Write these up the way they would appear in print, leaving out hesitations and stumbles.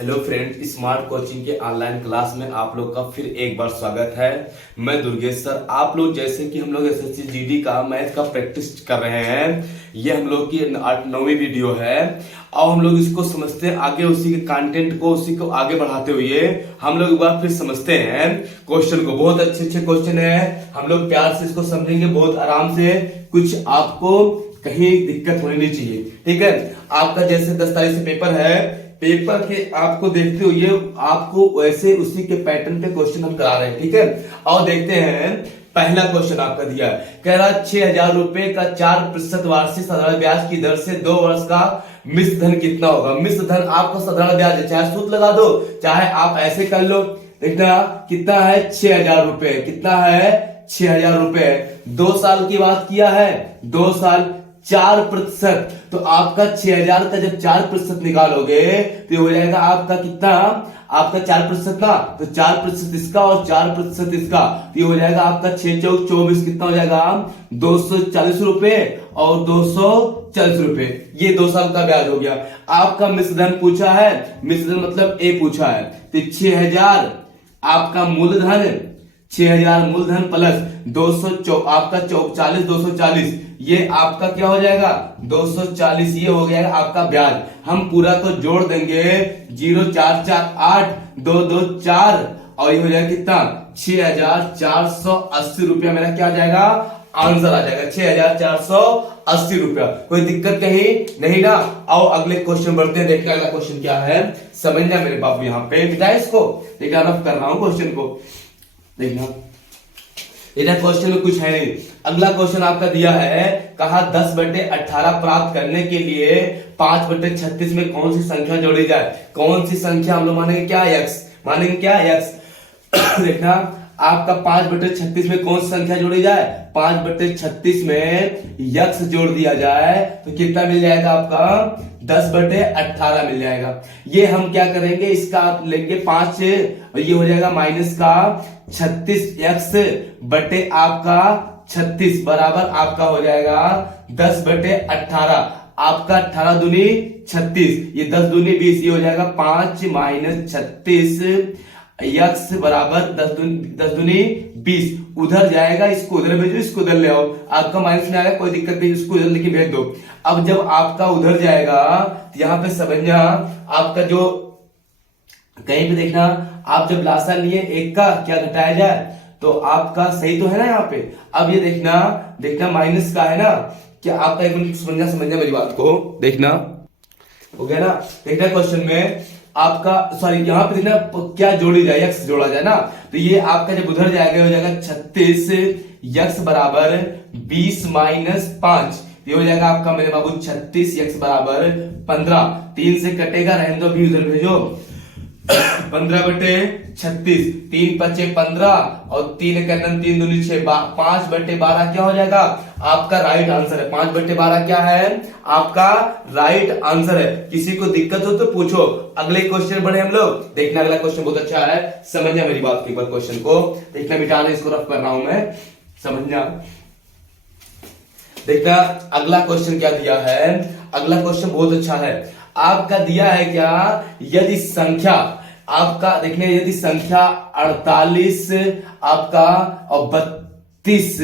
Hello friend, smart coaching के online class में आप लोग का फिर एक बार स्वागत है। मैं दुर्गेश सर। आप लोग जैसे कि हम लोग एसएससी जीडी का मैथ का प्रैक्टिस कर रहे हैं, ये हम लोग की 9वीं वीडियो है और हम लोग इसको समझते हैं आगे, उसी के कंटेंट को उसी को आगे बढ़ाते हुए हम लोग एक बार फिर समझते हैं क्वेश्चन को। बहुत अच्छे अच्छे क्वेश्चन है, हम लोग प्यार से इसको समझेंगे बहुत आराम से, कुछ आपको कहीं दिक्कत होनी नहीं चाहिए। ठीक है, आपका जैसे 10 तारीख से पेपर है, पेपर के आपको देखते हुए आपको वैसे उसी के पैटर्न पे क्वेश्चन हम करा रहे हैं। ठीक है, और देखते हैं पहला क्वेश्चन आपका दिया है, कह रहा 6,000 रुपए का 4% वार्षिक साधारण ब्याज की दर से 2 वर्ष का मिश्र धन कितना होगा। मिश्र धन आपका साधारण ब्याज है, चाहे सूत्र लगा दो चाहे आप ऐसे कर लो। देखना कितना है, 6,000 रुपए। कितना है, 6,000 रुपए। 2 साल की बात किया है, 2 साल 4%, तो आपका 6,000 का जब 4% निकालोगे तो हो जाएगा आपका कितना, आपका 4% ना, तो 4% इसका और 4% इसका, तो ये हो जाएगा आपका 6 चौक 24। कितना हो जाएगा, 240 रुपए और 240 रुपए। ये 2 साल का ब्याज हो गया। आपका मिश्र धन पूछा है, मिश्र धन मतलब ए पूछा है, तो 6,000 आपका मूलधन, 6,000 मूलधन प्लस 200 आपका 40 240, ये आपका क्या हो जाएगा 240, ये हो जाएगा आपका ब्याज। हम पूरा को जोड़ देंगे, 0 4 4 8 2 2 4 और ये हो जाएगा कितना, 6,480 रुपया मेरा क्या आ जाएगा, आंसर आ जाएगा 6,480 रुपया। कोई दिक्कत कहीं नहीं ना। आओ अगले क्वेश्चन बढ़ते हैं, देखना अगला क्वेश्चन क्या है, समझना मेरे बाबू। यहाँ पे बिता इसको, देखना रफ कर रहा हूं क्वेश्चन को, देखना इधर क्वेश्चन में कुछ है नहीं। अगला क्वेश्चन आपका दिया है, कहा 10/18 प्राप्त करने के लिए 5/36 में कौन सी संख्या जोड़ी जाए। कौन सी संख्या हम लोग मानेंगे, क्या एक्स मानेंगे, क्या एक्स। देखना आपका 5/36 में कौन सी संख्या जोड़ी जाए, 5/36 में यक्स जोड़ दिया जाए तो कितना मिल जाएगा आपका, 10/18 मिल जाएगा। ये हम क्या करेंगे, इसका आप लेंगे 5 और ये हो जाएगा माइनस का 36 एक्स बटे आपका 36 बराबर आपका हो जाएगा 10/18। आपका 18 दूनी 36, ये 10 दूनी 20, ये हो जाएगा 5 माइनस 36 यक्स बराबर 10 दूनी 20। उधर जाएगा, इसको उधर भेजो, इसको उधर ले आओ। आपका माइनस में आएगा, कोई दिक्कत नहीं, इसको उधर लेके भेज दो। अब जब आपका उधर जाएगा तो यहां पे समझना, आपका जो कहीं पे देखना, आप जब लासा लिए एक का क्या घटाया जाए तो आपका सही तो है ना यहाँ पे। अब ये देखना माइनस का है ना, क्या आपका एक मिनट समझना मेरी बात को, देखना हो गया ना। देखना क्वेश्चन में आपका, सॉरी यहाँ पे देखना क्या जोड़ी जाए, यक्स जोड़ा जाए ना, तो ये आपका जब उधर जाएगा हो जाएगा 36 यक्स बराबर 20 माइनस 5, ये हो जाएगा आपका मेरे बाबू 36 यक्स बराबर 15। 3 से कटेगा, रहने दो, भी उधर भेजो। 15/36, 3 5 15 और 3 का 3 दूनी 6, 5/12 क्या हो जाएगा आपका राइट आंसर है। 5/12 क्या है आपका राइट आंसर है। किसी को दिक्कत हो तो पूछो। अगले क्वेश्चन बढ़े हम लोग, देखना अगला क्वेश्चन बहुत अच्छा है, समझना मेरी बात की, क्वेश्चन को देखना, मिटाना इसको रफ कर रहा हूं मैं, समझना। देखना अगला क्वेश्चन क्या दिया है, अगला क्वेश्चन बहुत अच्छा है। आपका दिया है क्या, यदि संख्या आपका देखने, यदि संख्या 48 आपका और 32,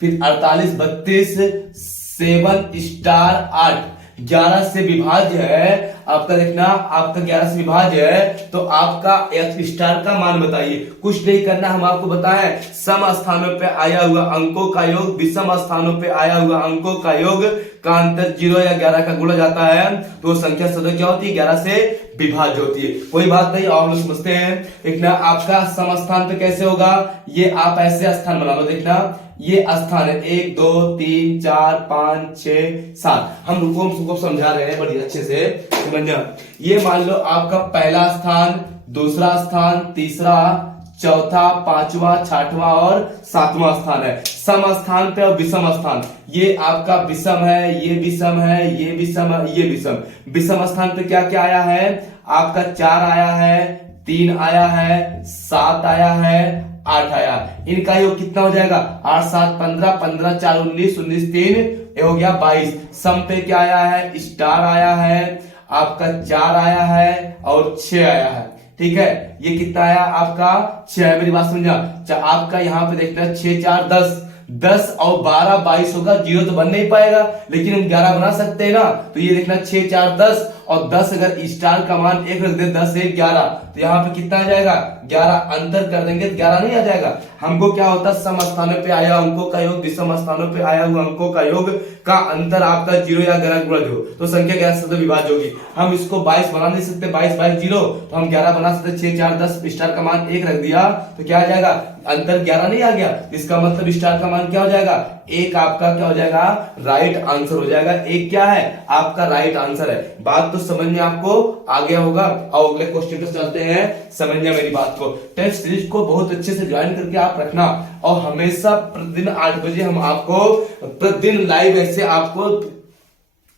फिर 48 32 7 स्टार 8 11 से विभाज्य है आपका, देखना आपका 11 से विभाज्य है, तो आपका एक्स स्टार का मान बताइए। कुछ नहीं करना, हम आपको बताएं, सम स्थानों पे आया हुआ अंकों का योग विषम स्थानों पे आया हुआ अंकों का योग का अंतर 0 या 11 का गुणा जाता है तो संख्या सदैव क्या होती है, 11 से विभाज्य होती है। कोई बात नहीं, और लोग समझते हैं। देखना आपका सम स्थान पे कैसे होगा, ये आप ऐसे स्थान बना लो। देखना ये स्थान है 1 2 3 4 5 6 7, हम रुको समझा रहे हैं बड़ी अच्छे से समझना। ये मान लो आपका पहला स्थान, दूसरा स्थान, तीसरा, चौथा, पांचवा, छठवां और 7वां स्थान है। सम स्थान पे और विषम स्थान, ये आपका विषम है, ये विषम है, ये विषम है, ये विषम। विषम स्थान पे क्या क्या आया है आपका, 4 आया है, 3 आया है, 7 आया है, 8 आया। इनका योग कितना हो जाएगा, 8 7 15, 15 4 19, 19 3 ये हो गया 22। सम पे क्या आया है, स्टार आया है, आपका 4 आया है और 6 आया है। ठीक है, ये कितना आया आपका 6 है। मेरी बात समझा। आपका यहाँ पे देखना 6 4 10, 10 और 12 22 होगा, 0 तो बन नहीं पाएगा, लेकिन हम 11 बना सकते हैं ना। तो ये देखना 6 4 10 और 10 अगर स्टार का मान 1 रख दे, 10 1 11, तो यहाँ पे कितना आ जाएगा 11, अंतर कर देंगे तो 11 नहीं आ जाएगा। हमको क्या होता है, सम स्थानों पे आया अंकों का योग, विषम स्थानों पे आया हुआ अंकों का योग का अंतर आपका 0 या 11 गुणज हो तो संख्या 11 से विभाज्य होगी। हम इसको 22 बना नहीं सकते, 22 22 0, तो हम 11 बना सकते। 6 4 10 स्टार का मान 1 रख दिया तो क्या आ जाएगा, अंतर 11 नहीं आ गया, इसका मतलब स्टार का मान क्या हो जाएगा 1, आपका क्या हो जाएगा राइट आंसर हो जाएगा। 1 क्या है आपका राइट आंसर है। बात तो समझ में आपको आ गया होगा। और अगले क्वेश्चन पे चलते हैं, समझना मेरी बात को। टेस्ट सीरीज को बहुत अच्छे से ज्वाइन करके आप रखना, और हमेशा प्रतिदिन 8 बजे हम आपको प्रतिदिन लाइव ऐसे आपको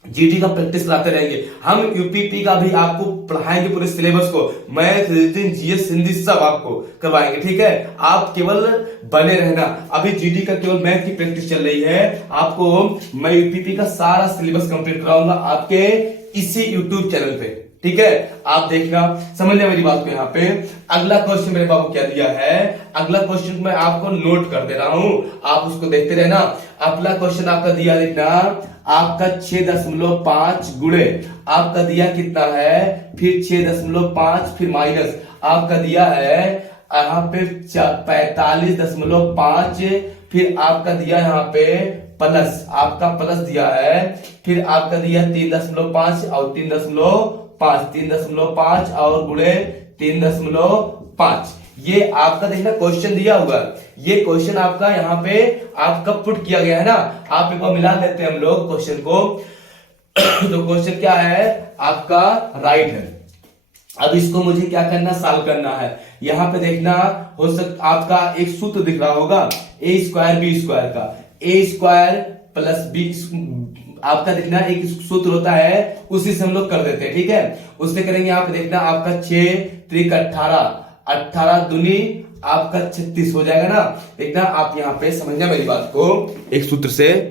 जीडी का प्रैक्टिस कराते रहेंगे। हम यूपीपी का भी आपको पढ़ाएंगे, पूरे सिलेबस को, मैथ रीजनिंग जीएस हिंदी सब आपको करवाएंगे। ठीक है, आप केवल बने रहना। अभी जीडी का केवल मैथ की प्रैक्टिस चल रही है, आपको मैं यूपीपी का सारा सिलेबस कंप्लीट कराऊंगा आपके इसी यूट्यूब चैनल पे। ठीक है, आप देखना, समझना मेरी बात को। यहाँ पे अगला क्वेश्चन मेरे बाबू क्या दिया है, अगला क्वेश्चन मैं आपको नोट कर दे रहा हूं, आप उसको देखते रहना। अगला क्वेश्चन आपका दिया, देखना आपका 6.5 गुणे आपका दिया कितना है, फिर 6.5 फिर माइनस आपका दिया है यहाँ पे 45.5, फिर आपका दिया यहाँ पे प्लस, आपका प्लस दिया है, फिर आपका दिया 3.5 और 3.5 और गुणे 3.5। ये आपका देखना क्वेश्चन दिया हुआ है, ये क्वेश्चन आपका यहाँ पे आपका पुट किया गया है ना। आप एक बार मिला लेते हैं हम लोग क्वेश्चन को। तो क्वेश्चन क्या है आपका राइट है। अब इसको मुझे क्या करना, सॉल्व करना है। यहाँ पे देखना हो सकता आपका एक सूत्र दिख रहा होगा, ए स्क्वायर बी स्क्वायर का, ए स्क्वायर प्लस बी आपका देखना एक सूत्र होता है, उसी से हम लोग कर देते हैं। ठीक है, उससे करेंगे। यहाँ पे देखना आपका 6 3 18, 18 दूनी आपका 36 हो जाएगा ना। देखना आप यहाँ पे समझना मेरी बात को, एक सूत्र से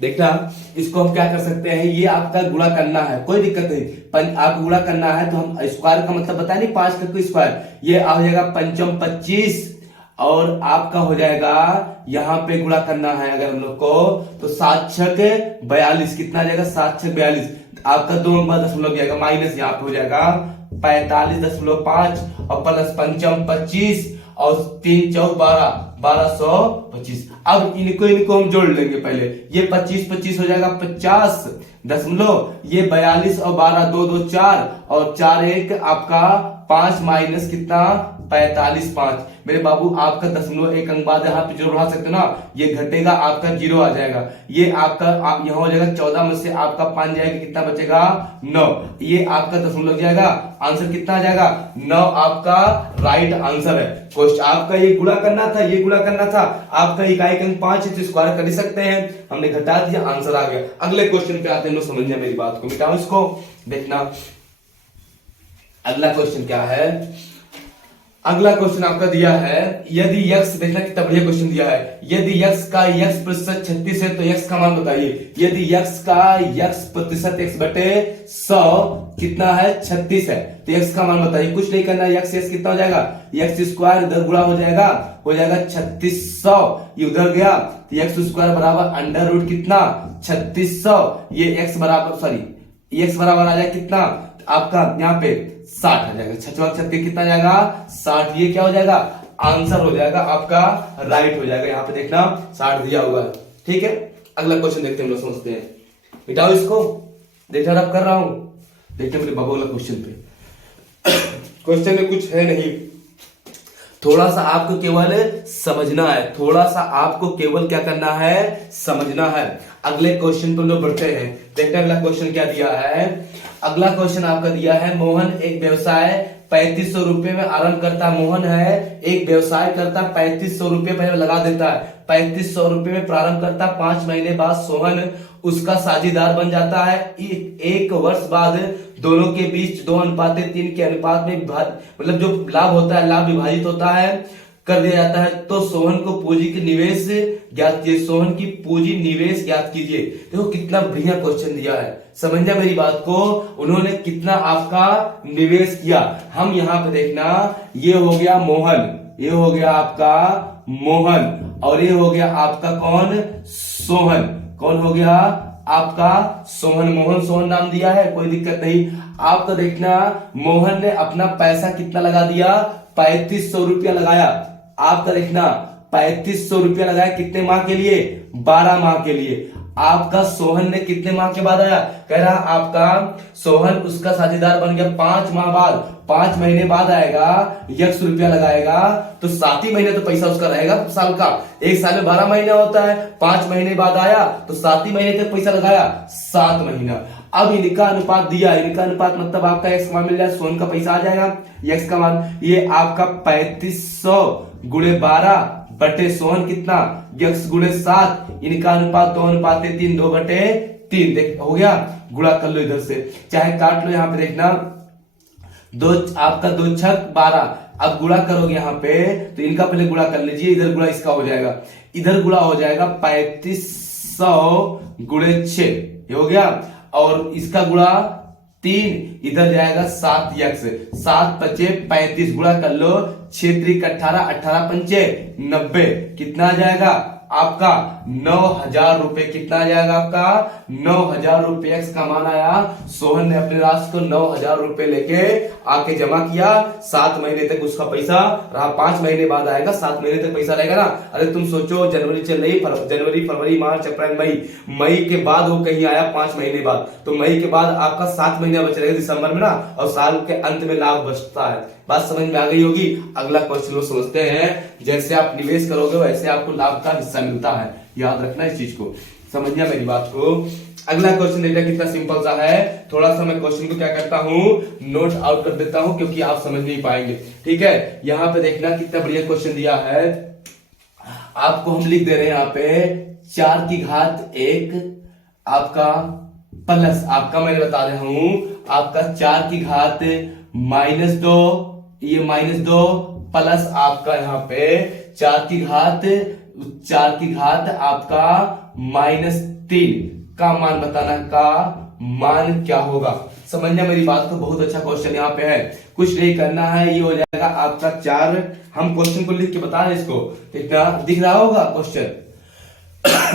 देखना इसको हम क्या कर सकते हैं, ये आपका गुणा करना है, कोई दिक्कत नहीं। आप गुणा करना है तो हम स्क्वायर का मतलब बताया नहीं, 5 का स्क्वायर, ये आ जाएगा 5 25, और आपका हो जाएगा यहाँ पे गुणा करना है अगर हम लोग को, तो 7 6 42, कितना आ जाएगा 7 6 42, आपका 2 अंक बाद दशमलव जाएगा, माइनस यहाँ पे हो जाएगा 45.5 और प्लस 5 25 और 3 4 12, 1225। अब इनको हम जोड़ लेंगे पहले, ये 25 25 हो जाएगा 50 दशमलव, ये 42 और 12 2 2 4 और 4 1 आपका 5 माइनस कितना 45 5। मेरे बाबू आपका दशमलव एक अंक बाद यहाँ पे जो बढ़ा सकते हो ना, ये घटेगा आपका 0 आ जाएगा। ये आपका आप यहाँ हो जाएगा 14 में से आपका 5 जाएगा, कितना बचेगा 9, ये आपका दशमलव जाएगा, आंसर कितना आ जाएगा 9, आपका राइट आंसर है। क्वेश्चन आपका ये गुणा करना था, ये गुणा करना था, आपका इकाई अंक 5 है तो स्क्वायर कर ही सकते हैं, हमने घटा दिया, आंसर आ गया। अगले क्वेश्चन पे आते हैं, लोग समझना मेरी बात को, मिटाओ इसको। देखना अगला क्वेश्चन क्या है, अगला क्वेश्चन आपका दिया है, यदि x, देखना कितना बढ़िया क्वेश्चन दिया है, यदि x का x प्रतिशत 36 है तो x का मान बताइए। यदि x का x प्रतिशत x बटे 100 कितना है 36 है, तो x का मान बताइए। कुछ नहीं करना, x कितना हो जाएगा, x स्क्वायर इधर गुणा हो जाएगा 3600, ये उधर गया तो x स्क्वायर बराबर अंडर रूट कितना 3600, ये x बराबर सॉरी x बराबर आ जाएगा कितना आपका यहाँ पे 60 आ जाएगा, 36 कितना जाएगा 60, ये क्या हो जाएगा आंसर हो जाएगा आपका राइट हो जाएगा। यहाँ पे देखना 60 दिया हुआ है। ठीक है, अगला क्वेश्चन देखते हैं, हम लोग समझते हैं, मिटाओ इसको। देखना आप कर रहा हूं, देखते मेरे बाबू अगला क्वेश्चन पे। क्वेश्चन में कुछ है नहीं, थोड़ा सा आपको केवल समझना है, थोड़ा सा आपको केवल क्या करना है समझना है। अगले क्वेश्चन पर लोग बढ़ते हैं, देखते हैं अगला क्वेश्चन क्या दिया है। अगला क्वेश्चन आपका दिया है, मोहन एक व्यवसाय 3500 रुपए में आरंभ करता है। मोहन है एक व्यवसाय करता, 3500 रुपए पहले लगा देता है, 3500 रुपए में प्रारंभ करता, 5 महीने बाद सोहन उसका साझेदार बन जाता है। 1 वर्ष बाद दोनों के बीच 2:3 के अनुपात में मतलब जो लाभ होता है, लाभ विभाजित होता है। कर दिया जाता है तो सोहन को पूंजी की निवेश ज्ञात कीजिए, सोहन की पूंजी निवेश ज्ञात कीजिए। देखो कितना बढ़िया क्वेश्चन दिया है, समझना मेरी बात को, उन्होंने कितना आपका निवेश किया। हम यहाँ पे देखना, ये हो गया मोहन, ये हो गया आपका मोहन, और ये हो गया आपका कौन, सोहन। कौन हो गया आपका सोहन, मोहन सोहन नाम दिया है, कोई दिक्कत नहीं। आपका देखना मोहन ने अपना पैसा कितना लगा दिया, 3500 रुपया लगाया। आपका देखना 3500 रुपया लगाया कितने माह के लिए, 12 माह के लिए। आपका सोहन ने कितने माह के बाद आया, कह रहा आपका सोहन उसका साझेदार बन गया 5 माह बाद, 5 महीने बाद आएगा, 100 रुपया लगाएगा तो 7 ही महीने तो पैसा उसका रहेगा साल का। एक साल में 12 महीना होता है, 5 महीने बाद आया तो 7 ही महीने तक पैसा लगाया, 7 महीना। अब इनका अनुपात दिया, इनका अनुपात मतलब आपका एक्स का मान मिल जाए, सोहन का पैसा आ जाएगा, एक्स का मान, ये आपका 3500 गुणे 12 बटे सोहन कितना, यक्स गुणे 7, इनका अनुपात 2:3, 2/3, देख हो गया, गुणा कर लो इधर से, चाहे काट लो। यहाँ पे देखना दो, आपका 2 छक 12, अब गुणा करोगे यहाँ पे तो इनका पहले गुणा कर लीजिए, इधर गुणा इसका हो जाएगा, इधर गुणा हो जाएगा 3500 गुणे 6, ये हो गया, और इसका गुणा 3, इधर जाएगा 7 यक्स, 7 पचे 35, गुणा कर लो, 6 त्रिक 18, 18 पंचे 90, कितना आ जाएगा आपका 9000 रुपए। कितना आ जाएगा आपका 9000 रुपए, एक्स का मान आया। सोहन ने अपने राशि को 9000 रुपए लेके आके जमा किया, 7 महीने तक उसका पैसा रहा, 5 महीने बाद आएगा, 7 महीने तक पैसा रहेगा ना। अरे तुम सोचो, जनवरी चल रही, जनवरी फरवरी मार्च अप्रैल मई, मई के बाद वो कहीं आया 5 महीने बाद, तो मई के बाद आपका 7 महीने बच रहेगा दिसंबर में ना, और साल के अंत में लाभ बचता है। बात समझ में आ गई होगी। अगला क्वेश्चन वो समझते हैं, जैसे आप निवेश करोगे वैसे आपको लाभ का हिस्सा मिलता है, याद रखना इस चीज को, समझिए मेरी बात को। अगला क्वेश्चन देखना कितना सिंपल सा है, थोड़ा सा मैं क्वेश्चन को क्या करता हूं, नोट आउट कर देता हूं क्योंकि आप समझ नहीं पाएंगे, ठीक है। यहाँ पे देखना कितना बढ़िया क्वेश्चन दिया है, आपको हम लिख दे रहे हैं यहाँ पे 4 की घात 1 आपका प्लस, आपका मैं बता रहा हूं आपका 4 की घात -2, ये -2 प्लस आपका यहाँ पे 4 की घात आपका -3 का मान बताना, का मान क्या होगा। समझना मेरी बात को, बहुत अच्छा क्वेश्चन यहाँ पे है, कुछ नहीं करना है, ये हो जाएगा आपका 4, हम क्वेश्चन को लिख के बता रहे इसको, देखना दिख रहा होगा क्वेश्चन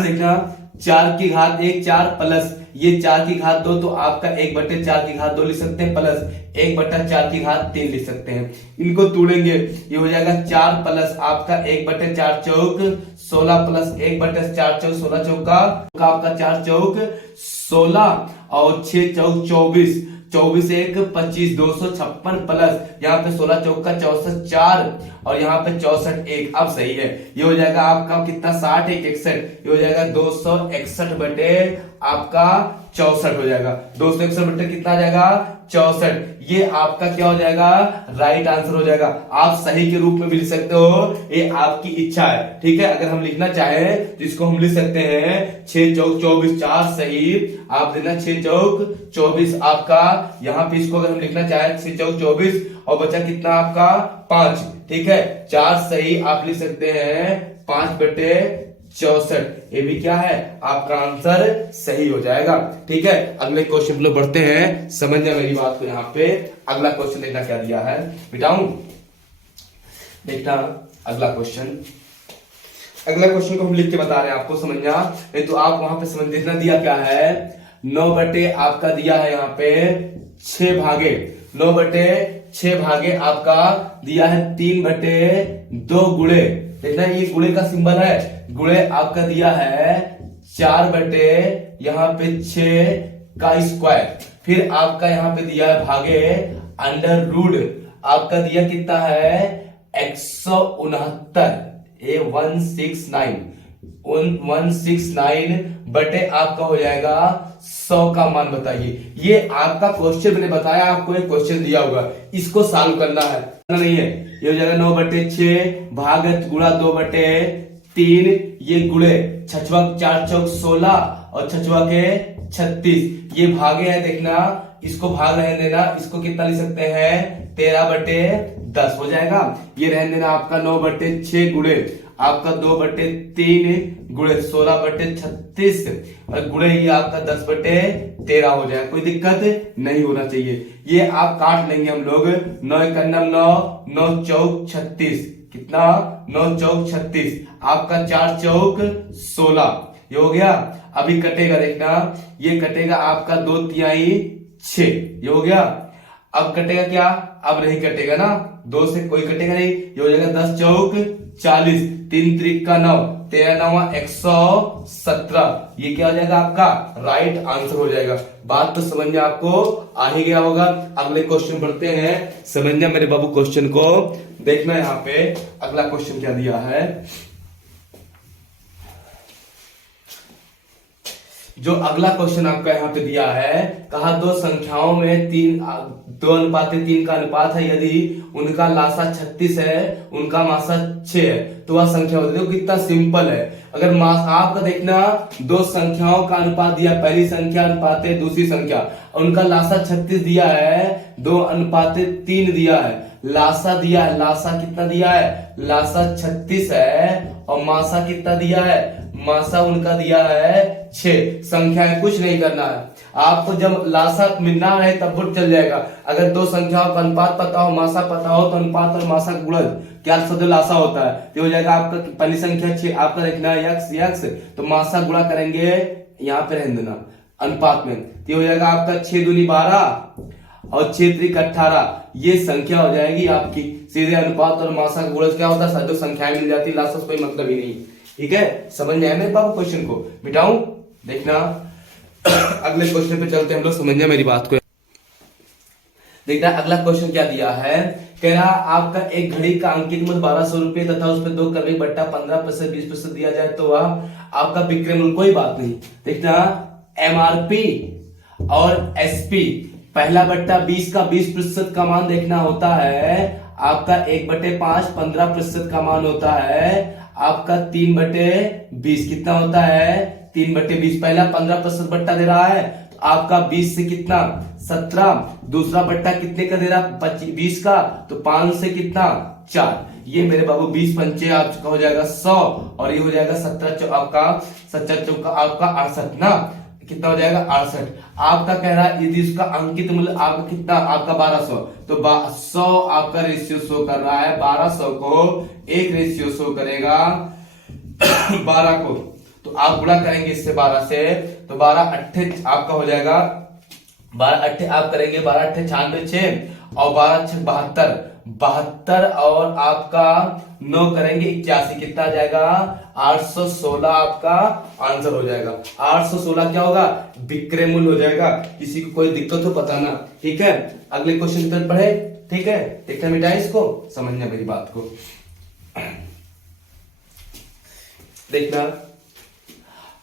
देखना 4 की घात 1 4 प्लस ये 4 की घात 2, तो आपका 1/4 की घात 2 लिख सकते हैं, प्लस 1/4 की घात 3 लिख सकते हैं। इनको तोड़ेंगे, ये हो जाएगा 4 प्लस आपका 1/4 चौक 16 प्लस 1/4 चौक 16 चौका आपका 4 चौक 16 और 6 चौक 24, 24 1 25, 256 प्लस यहाँ पे 16 चौका 64 4 और यहाँ पे 64 1, अब सही है। ये हो जाएगा आपका कितना 60 1 61, ये हो जाएगा 261 बटे आपका 64 हो जाएगा, 261 बटे कितना आ जाएगा 64, ये आपका क्या हो जाएगा राइट आंसर हो जाएगा। आप सही के रूप में भी लिख सकते हो, ये आपकी इच्छा है, ठीक है। अगर हम लिखना चाहें तो इसको हम लिख सकते हैं 6 चौक 24 4 सही, आप देना 6 चौक 24 आपका, यहाँ पे इसको अगर हम लिखना चाहें 6 चौक 24 और बचा कितना आपका 5, ठीक है, 4 सही आप लिख सकते हैं 5/64, ये भी क्या है आपका आंसर सही हो जाएगा, ठीक है। अगले क्वेश्चन पे बढ़ते हैं, समझना मेरी बात को। यहाँ पे अगला क्वेश्चन देखना क्या दिया है बिटाऊं, देखना अगला क्वेश्चन को हम लिख के बता रहे हैं आपको, समझना नहीं तो आप वहां पे समझ देखना दिया क्या है 9 बटे आपका दिया है यहाँ पे 6 भागे 9 बटे 6 भागे आपका दिया है 3/2 गुणे, देखना ये गुणे का सिंबल है, गुणे आपका दिया है 4 बटे यहाँ पे 6 का स्क्वायर, फिर आपका यहाँ पे दिया है भागे अंडर रूट आपका दिया कितना है 169 169 बटे आपका हो जाएगा 100 का मान बताइए। ये आपका क्वेश्चन मैंने बताया, आपको एक क्वेश्चन दिया होगा, इसको सॉल्व करना है, नहीं है। ये हो जाएगा 9 बटे 6 भागत गुणा 2/3, ये गुणे 6 4 चौक 16 और 6 के 36। ये भागे है, देखना इसको भाग रहने देना, इसको कितना लिख सकते हैं 13/10 हो जाएगा। ये रहने देना आपका 9/6 गुणे आपका 2/3 गुणे 16/36 और गुणे ये आपका 10/13 हो जाएगा। कोई दिक्कत नहीं होना चाहिए। ये आप काट लेंगे हम लोग। 9 × 9 9 चौक 36, कितना 9 चौक 36, आपका 4 चौक 16, ये हो गया। अभी कटेगा, देखना ये कटेगा आपका 2/3 6, ये हो गया। अब कटेगा क्या, अब नहीं कटेगा ना, 2 से कोई कटेगा नहीं, ये हो जाएगा 10 चौक 40, 3 त्रिक का 9, 13 9 117। ये क्या हो जाएगा आपका राइट आंसर हो जाएगा। बात तो समझ में आपको आ ही गया होगा। अगले क्वेश्चन बढ़ते हैं, समझना मेरे बाबू क्वेश्चन को। देखना यहाँ पे अगला क्वेश्चन क्या दिया है। जो अगला क्वेश्चन आपका यहाँ पे दिया है, कहा दो संख्याओं में 2:3 का अनुपात है, यदि उनका लासा 36 है, उनका मासा 6 है, तो वह संख्या होती है। कितना सिंपल है। अगर आपका देखना दो संख्याओं का अनुपात दिया, पहली संख्या अनुपात दूसरी संख्या, उनका लासा 36 दिया है, 2:3 दिया है, लासा दिया है, लासा कितना दिया है, लासा 36 है, और मासा कितना दिया है, मासा उनका दिया है 6। संख्याएं कुछ नहीं करना है आपको, जब लासा मिलना है तब वो चल जाएगा। अगर दो संख्याओं का अनुपात पता हो, मासा पता हो, तो अनुपात और मासा गुणज क्या शब्द लासा होता है, तो हो जाएगा आपका पहली संख्या 6, आपका देखना यक्स तो मासा गुणा करेंगे यहाँ पे रहने देना अनुपात में, तो हो जाएगा आपका 6 दूनी 12 और 6 त्रिक 18। ये संख्या हो जाएगी आपकी। सीधे अनुपात और मासा गुणज क्या होता है, जो संख्याएं मिल जाती है, लासा कोई मतलब ही नहीं। ठीक है, समझ में आया मेरे बाबू क्वेश्चन को, मिटाऊं देखना। अगले क्वेश्चन पे चलते हैं हम लोग, समझना मेरी बात को। देखना अगला क्वेश्चन क्या दिया है, कह रहा आपका एक घड़ी का अंकित मूल्य 1200 रुपए तथा उस पर 2 क्रमिक बट्टा 15% 20% दिया जाए तो वह आपका विक्रय मूल्य। कोई बात नहीं, देखना एमआरपी और एसपी, पहला बट्टा 20 का 20% का मान देखना होता है, आपका 1/5 15% का मान होता है, आपका 3/20 कितना होता है 3/20। पहला 15% बट्टा दे रहा है, तो आपका 20 से कितना 17, दूसरा बट्टा कितने का दे रहा 20 का, तो 5 से कितना 4। ये मेरे बाबू 20 पंचे आपका हो जाएगा 100, और ये हो जाएगा 17 आपका 17 चौका आपका 68 ना, कितना हो जाएगा 68। आपका कह रहा है यदि उसका अंकित मूल्य आपका कितना, आपका 1200, तो 100 आपका रेशियो शो कर रहा है, 1200 को एक रेशियो शो करेगा 12 को, तो आप गुणा करेंगे इससे 12 से, तो 12 अट्ठे आपका हो जाएगा 12 अट्ठे आप करेंगे 12 अट्ठे 96 और 12 6 72 और आपका 9 करेंगे 81, कितना आ जाएगा 816 आपका आंसर हो जाएगा। 816 क्या होगा विक्रय मूल्य हो जाएगा। किसी को कोई दिक्कत हो बताना, ठीक है। अगले क्वेश्चन की तरफ बढ़े, ठीक है, देखना बेटा इसको, समझना मेरी बात को। देखना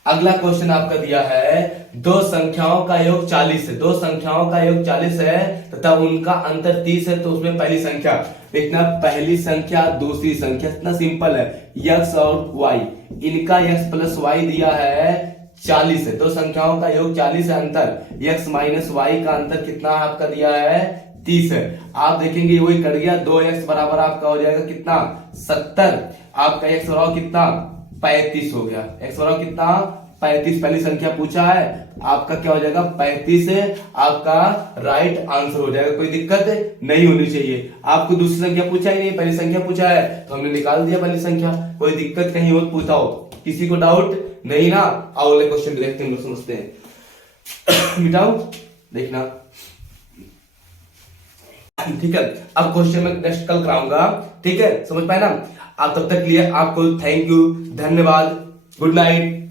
अगला क्वेश्चन आपका दिया है, दो संख्याओं का योग 40 है, दो संख्याओं का योग 40 है तथा उनका अंतर 30 है, तो उसमें पहली संख्या देखना, पहली संख्या दूसरी संख्या, इतना सिंपल है, x और y, इनका x प्लस वाई दिया है 40 है, दो संख्याओं का योग 40 है, अंतर x माइनस वाई का अंतर कितना आपका दिया है 30 है। आप देखेंगे वही कट गया, 2x बराबर आपका हो जाएगा कितना 70, आपका x बराबर कितना 35 हो गया, x बराबर कितना 35, पहली संख्या पूछा है, आपका क्या हो जाएगा 35 है, आपका राइट आंसर हो जाएगा। कोई दिक्कत नहीं होनी चाहिए। आपको दूसरी संख्या पूछा ही नहीं, पहली संख्या पूछा है तो हमने निकाल दिया पहली संख्या। कोई दिक्कत कहीं और पूछा हो, किसी को डाउट नहीं ना। अगले क्वेश्चन देखते हैं, हम लोग समझते हैं। मिटाओ देखना, ठीक है। अब क्वेश्चन में नेक्स्ट कल कराऊंगा, ठीक है, समझ पाए ना आप। तब तक लिए आपको थैंक यू, धन्यवाद, गुड नाइट।